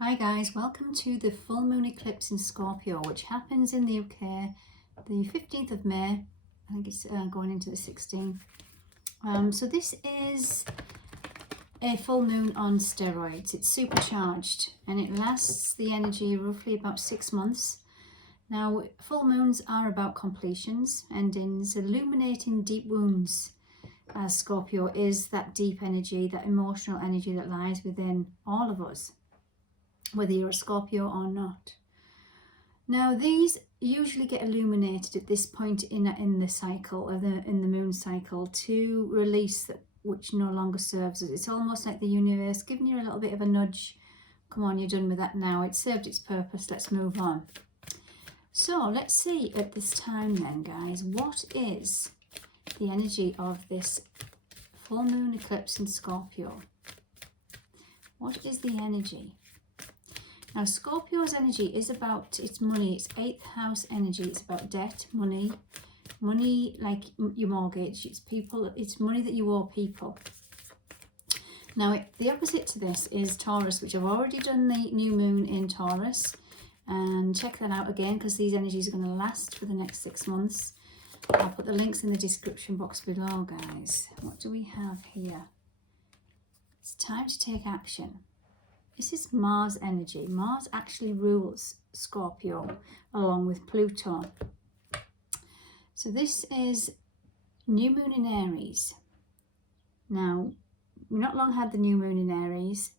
Hi guys, welcome to the full moon eclipse in Scorpio, which happens in the UK the 15th of May. I think it's going into the 16th. So this is a full moon on steroids. It's supercharged and it lasts the energy roughly about 6 months. Now, full moons are about completions, endings, illuminating deep wounds. As Scorpio is that deep energy, that emotional energy that lies within all of us, whether you're a Scorpio or not. Now, these usually get illuminated at this point in the cycle, or in the moon cycle, to release that which no longer serves us. It's almost like the universe giving you a little bit of a nudge. Come on, you're done with that now. It served its purpose. Let's move on. So let's see at this time then, guys, what is the energy of this full moon eclipse in Scorpio? What is the energy? Now, Scorpio's energy is about its money. It's 8th house energy. It's about debt, money like your mortgage. It's people. It's money that you owe people. Now, the opposite to this is Taurus, which I've already done the new moon in Taurus. And check that out again, because these energies are going to last for the next 6 months. I'll put the links in the description box below, guys. What do we have here? It's time to take action. This is Mars energy. Mars actually rules Scorpio along with Pluto. So this is new moon in Aries. Now, we've not long had the new moon in Aries.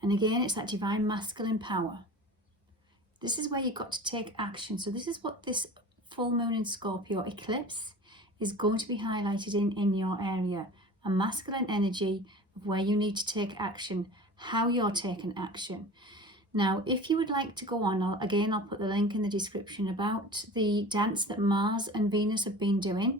And again, it's that divine masculine power. This is where you've got to take action. So this is what this full moon in Scorpio eclipse is going to be highlighted in your area. A masculine energy of where you need to take action, how you're taking action. Now, if you would like to go on, I'll put the link in the description about the dance that Mars and Venus have been doing.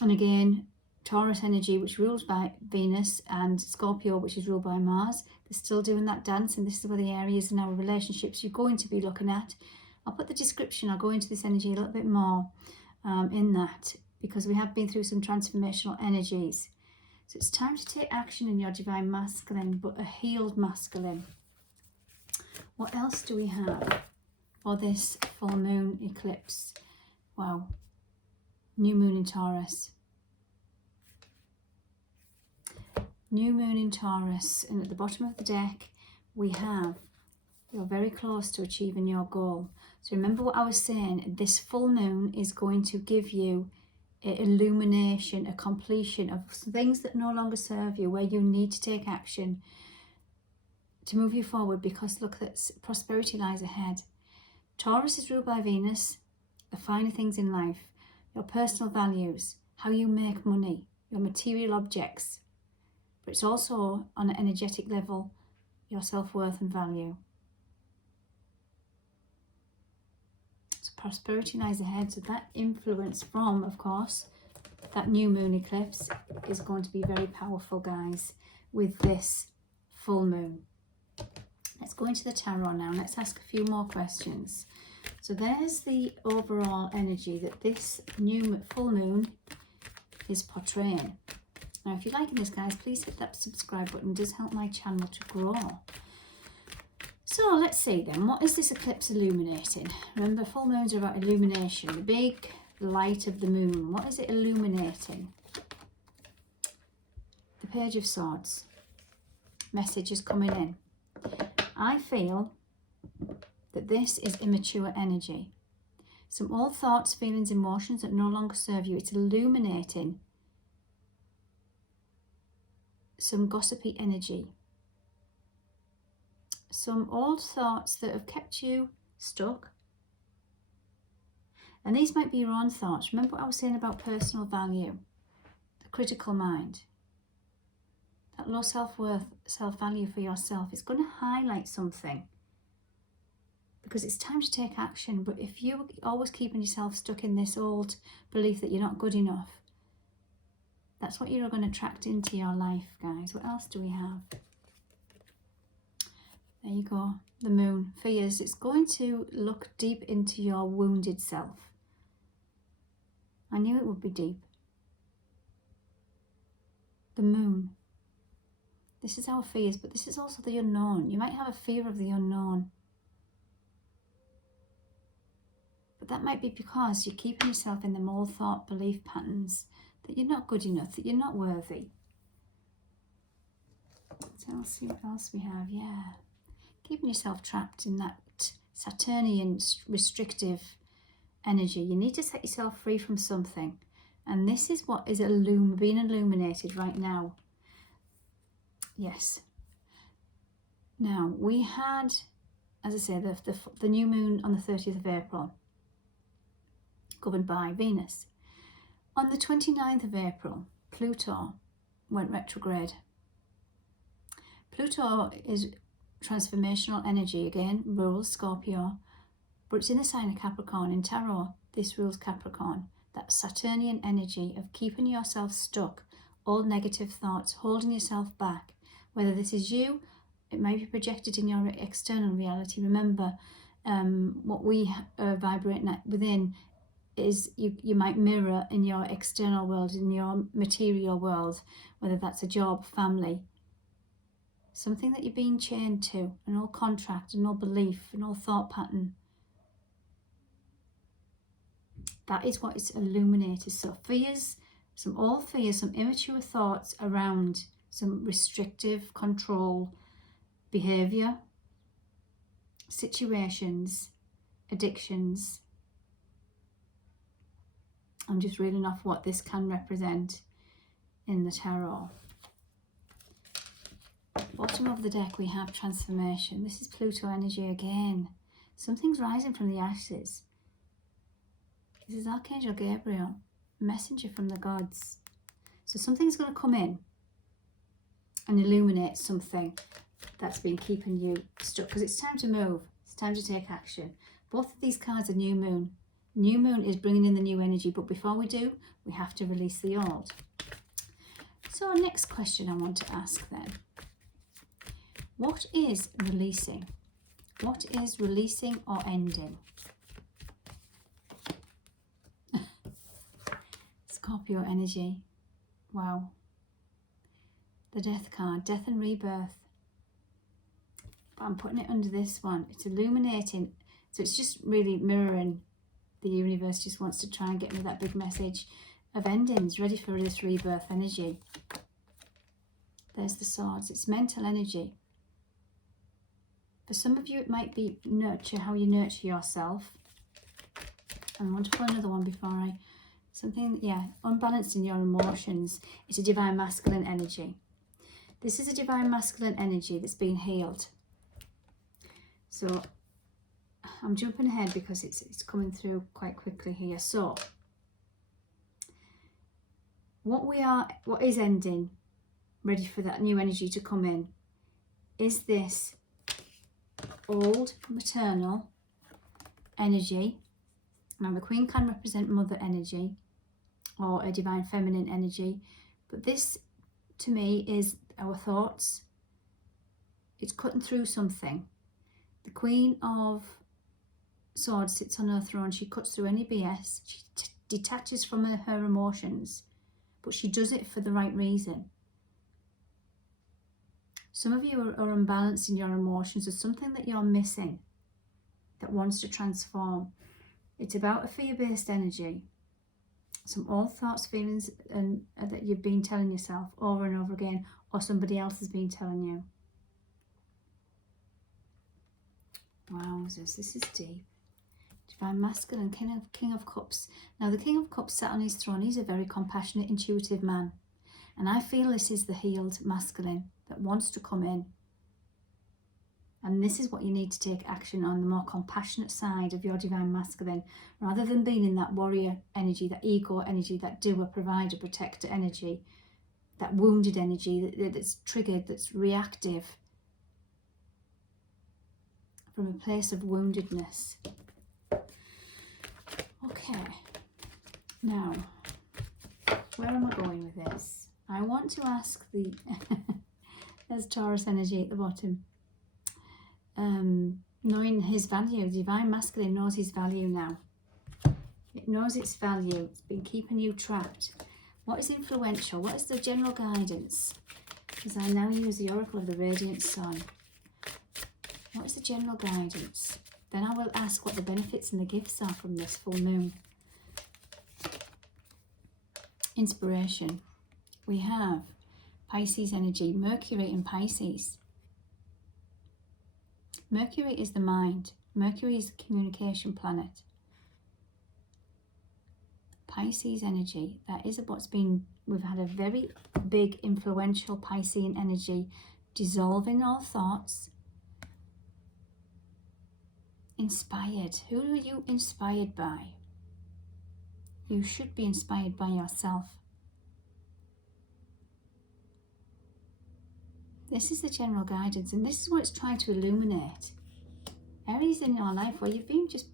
And again, Taurus energy, which rules by Venus, and Scorpio, which is ruled by Mars, they're still doing that dance, and this is where the areas in our relationships you're going to be looking at. I'll put the description, I'll go into this energy a little bit more in that, because we have been through some transformational energies. So it's time to take action in your divine masculine, but a healed masculine. What else do we have for this full moon eclipse? Wow. New moon in Taurus. New moon in Taurus. And at the bottom of the deck, we have, you're very close to achieving your goal. So remember what I was saying, this full moon is going to give you illumination, a completion of things that no longer serve you, where you need to take action to move you forward, because look, that prosperity lies ahead. Taurus is ruled by Venus, the finer things in life, your personal values, how you make money, your material objects, but it's also on an energetic level, your self-worth and value. Prosperity lies ahead, so that influence from, of course, that new moon eclipse is going to be very powerful, guys, with this full moon. Let's go into the tarot now. Let's ask a few more questions. So there's the overall energy that this new full moon is portraying. Now, if you're liking this, guys, please hit that subscribe button. It does help my channel to grow. So let's see then, what is this eclipse illuminating? Remember, full moons are about illumination, the big light of the moon. What is it illuminating? The Page of Swords. Message is coming in. I feel that this is immature energy. Some old thoughts, feelings, emotions that no longer serve you. It's illuminating some gossipy energy. Some old thoughts that have kept you stuck. And these might be your own thoughts. Remember what I was saying about personal value, the critical mind, that low self-worth, self-value for yourself. It's going to highlight something, because it's time to take action. But if you're always keeping yourself stuck in this old belief that you're not good enough, that's what you're going to attract into your life, guys. What else do we have? There you go, the moon. Fears. It's going to look deep into your wounded self. I knew it would be deep. The moon. This is our fears, but this is also the unknown. You might have a fear of the unknown. But that might be because you're keeping yourself in the old thought belief patterns that you're not good enough, that you're not worthy. So let's see what else we have. Yeah. Keeping yourself trapped in that Saturnian restrictive energy. You need to set yourself free from something. And this is what is being illuminated right now. Yes. Now, we had, as I say, the new moon on the 30th of April, governed by Venus. On the 29th of April, Pluto went retrograde. Pluto is transformational energy, again, rules Scorpio, but it's in the sign of Capricorn. In tarot, this rules Capricorn. That Saturnian energy of keeping yourself stuck, all negative thoughts, holding yourself back. Whether this is you, it may be projected in your external reality. Remember, what we vibrate within is you might mirror in your external world, in your material world, whether that's a job, family, something that you're being chained to, an old contract, an old belief, an old thought pattern. That is what is illuminated. So fears, some old fears, some immature thoughts around some restrictive control behavior, situations, addictions. I'm just reading off what this can represent in the tarot. Bottom of the deck we have transformation. This is Pluto energy again. Something's rising from the ashes. This is Archangel Gabriel, messenger from the gods. So something's going to come in and illuminate something that's been keeping you stuck, because it's time to move. It's time to take action. Both of these cards are new moon. New moon is bringing in the new energy, but before we do, we have to release the old. So next question I want to ask then. What is releasing? What is releasing or ending? Scorpio energy. Wow. The death card, death and rebirth. But I'm putting it under this one. It's illuminating. So it's just really mirroring. The universe just wants to try and get me that big message of endings, ready for this rebirth energy. There's the swords. It's mental energy. For some of you, it might be nurture, how you nurture yourself. And I want to pull another one before I... Something, yeah, unbalanced in your emotions. It's a divine masculine energy. This is a divine masculine energy that's been healed. So I'm jumping ahead because it's coming through quite quickly here. So what is ending, ready for that new energy to come in, is this old maternal energy. Now the Queen can represent mother energy or a divine feminine energy, but this to me is our thoughts. It's cutting through something. The Queen of Swords sits on her throne. She cuts through any BS. She detaches from her emotions, but she does it for the right reason. Some of you are unbalanced in your emotions. There's something that you're missing that wants to transform. It's about a fear-based energy. Some old thoughts, feelings, and that you've been telling yourself over and over again, or somebody else has been telling you. Wow, this is deep. Divine Masculine, King of Cups. Now the King of Cups sat on his throne. He's a very compassionate, intuitive man. And I feel this is the healed masculine that wants to come in. And this is what you need to take action on, the more compassionate side of your divine masculine, rather than being in that warrior energy, that ego energy, that doer, provider, protector energy, that wounded energy that's triggered, that's reactive from a place of woundedness. Okay, now, where am I going with this? I want to ask the, there's Taurus energy at the bottom. Knowing his value, divine masculine knows his value now. It knows its value. It's been keeping you trapped. What is influential? What is the general guidance As I now use the Oracle of the Radiant Sun, what is the general guidance? Then I will ask what the benefits and the gifts are from this full moon. Inspiration. We have Pisces energy, Mercury in Pisces. Mercury is the mind. Mercury is the communication planet. Pisces energy, that is what's been, we've had a very big influential Piscean energy dissolving our thoughts. Inspired. Who are you inspired by? You should be inspired by yourself. This is the general guidance, and this is what it's trying to illuminate. Areas in your life where you've been just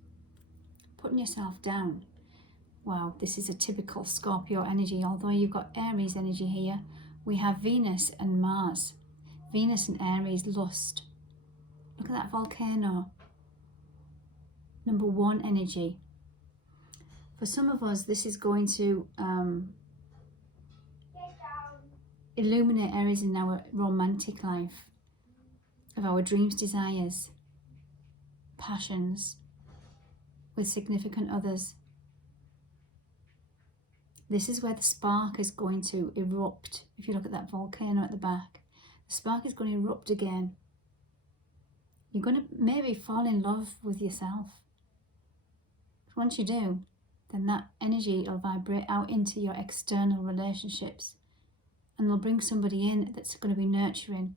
putting yourself down. Wow, this is a typical Scorpio energy. Although you've got Aries energy here, we have Venus and Mars. Venus and Aries, lust. Look at that volcano. Number 1 energy. For some of us, this is going to illuminate areas in our romantic life, of our dreams, desires, passions with significant others. This is where the spark is going to erupt. If you look at that volcano at the back, the spark is going to erupt again. You're going to maybe fall in love with yourself. Once you do, then that energy will vibrate out into your external relationships, and they'll bring somebody in that's going to be nurturing,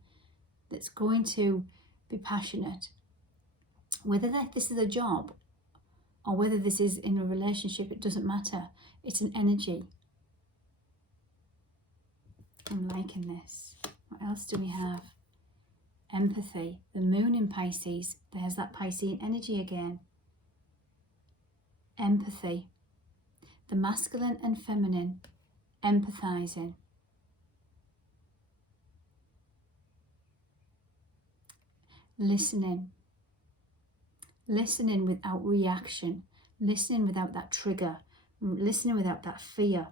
that's going to be passionate. Whether this is a job or whether this is in a relationship, it doesn't matter. It's an energy. I'm liking this. What else do we have? Empathy. The moon in Pisces. There's that Piscean energy again. Empathy. The masculine and feminine. Empathizing. Listening. Listening without reaction. Listening without that trigger. Listening without that fear.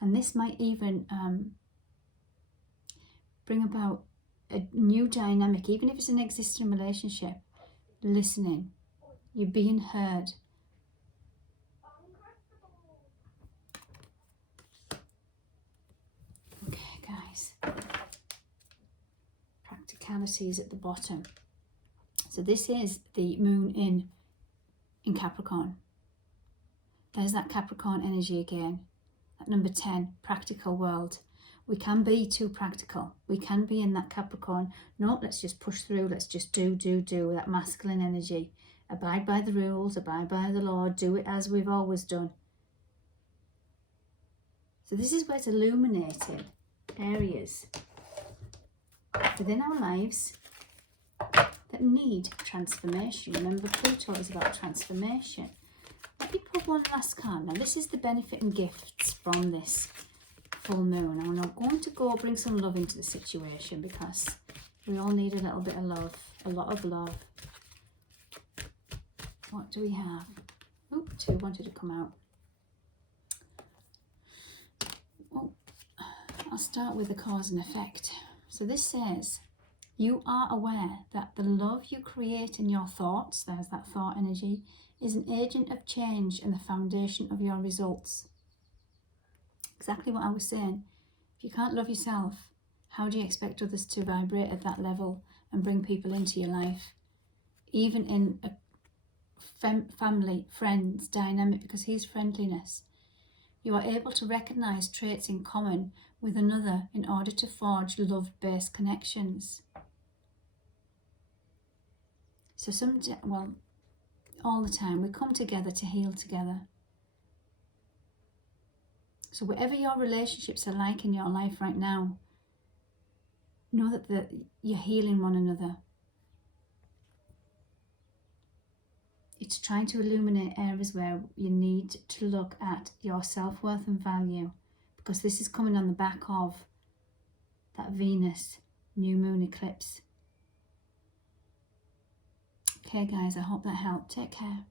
And this might even bring about a new dynamic, even if it's an existing relationship. Listening. You're being heard. Okay, guys. Practicalities at the bottom. So this is the moon in Capricorn. There's that Capricorn energy again. At number 10, practical world. We can be too practical. We can be in that Capricorn. No, let's just push through. Let's just do. That masculine energy. Abide by the rules. Abide by the law. Do it as we've always done. So this is where it's illuminating areas within our lives that need transformation. Remember, Pluto is about transformation. Let me put one last card. Now, this is the benefit and gifts from this full moon. I'm going to go bring some love into the situation, because we all need a little bit of love, a lot of love. What do we have? Oh, 2 wanted to come out. Oh, I'll start with the cause and effect. So this says, you are aware that the love you create in your thoughts, there's that thought energy, is an agent of change and the foundation of your results. Exactly what I was saying. If you can't love yourself, how do you expect others to vibrate at that level and bring people into your life? Even in a family, friends dynamic, because he's friendliness. You are able to recognize traits in common with another in order to forge love-based connections. So all the time, we come together to heal together. So whatever your relationships are like in your life right now, know that you're healing one another. It's trying to illuminate areas where you need to look at your self-worth and value, because this is coming on the back of that Venus new moon eclipse. Okay guys, I hope that helped. Take care.